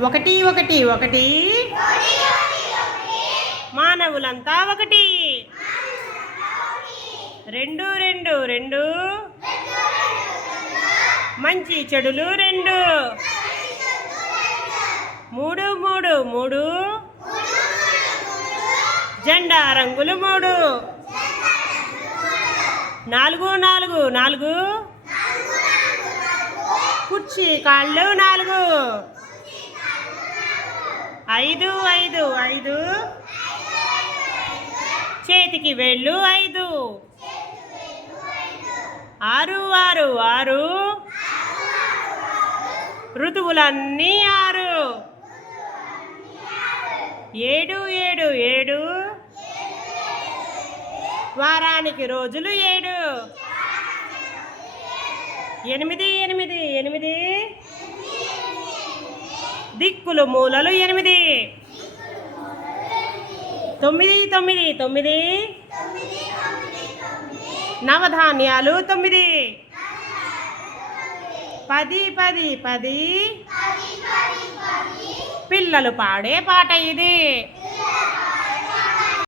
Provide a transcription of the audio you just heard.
ఒకటి ఒకటి ఒకటి మానవులంతా ఒకటి. రెండు రెండు రెండు మంచి చెడులు రెండు. మూడు మూడు మూడు జెండా రంగులు మూడు. నాలుగు నాలుగు నాలుగు కుర్చీ కాళ్ళు నాలుగు. ఐదు ఐదు ఐదు చేతికి వేళ్ళు ఐదు. ఆరు ఆరు ఆరు ఋతువులన్నీ ఆరు. ఏడు ఏడు ఏడు వారానికి రోజులు ఏడు. ఎనిమిది ఎనిమిది ఎనిమిది దిక్కులు మూలలు ఎనిమిది. తొమ్మిది తొమ్మిది తొమ్మిది నవధాన్యాలు తొమ్మిది. పది పది పది పిల్లలు పాడే పాట ఇది.